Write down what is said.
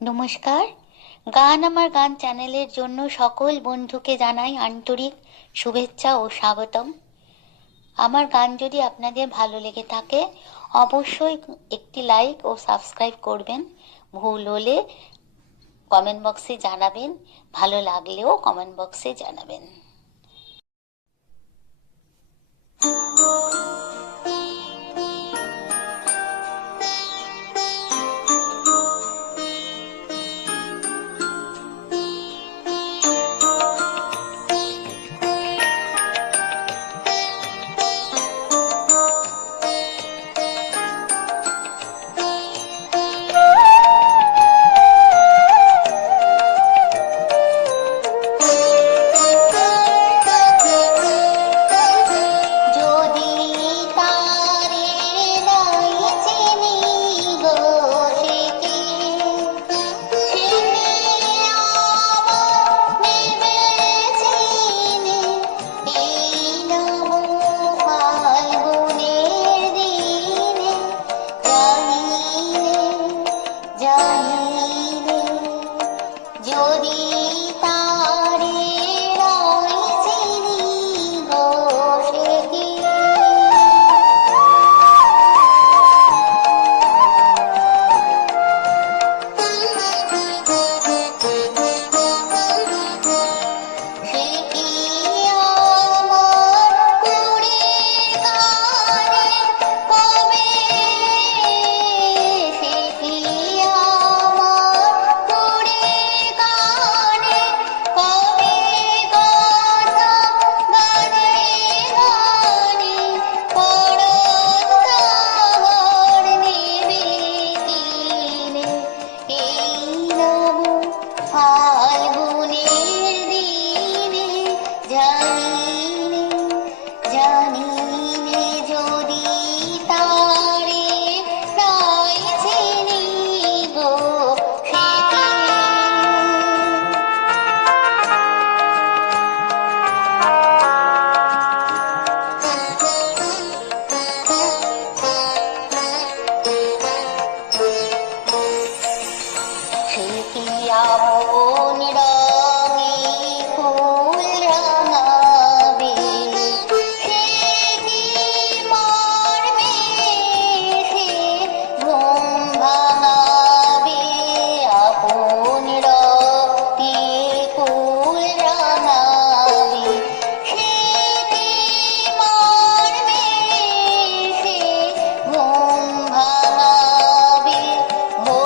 নমস্কার। গান আমার গান চ্যানেলের জন্য সকল বন্ধুকে জানাই আন্তরিক শুভেচ্ছা ও স্বাগতম। আমার গান যদি আপনাদের ভালো লেগে থাকে অবশ্যই একটি লাইক ও সাবস্ক্রাইব করবেন। ভুল হলে কমেন্ট বক্সে জানাবেন, ভালো লাগলেও কমেন্ট বক্সে জানাবেন।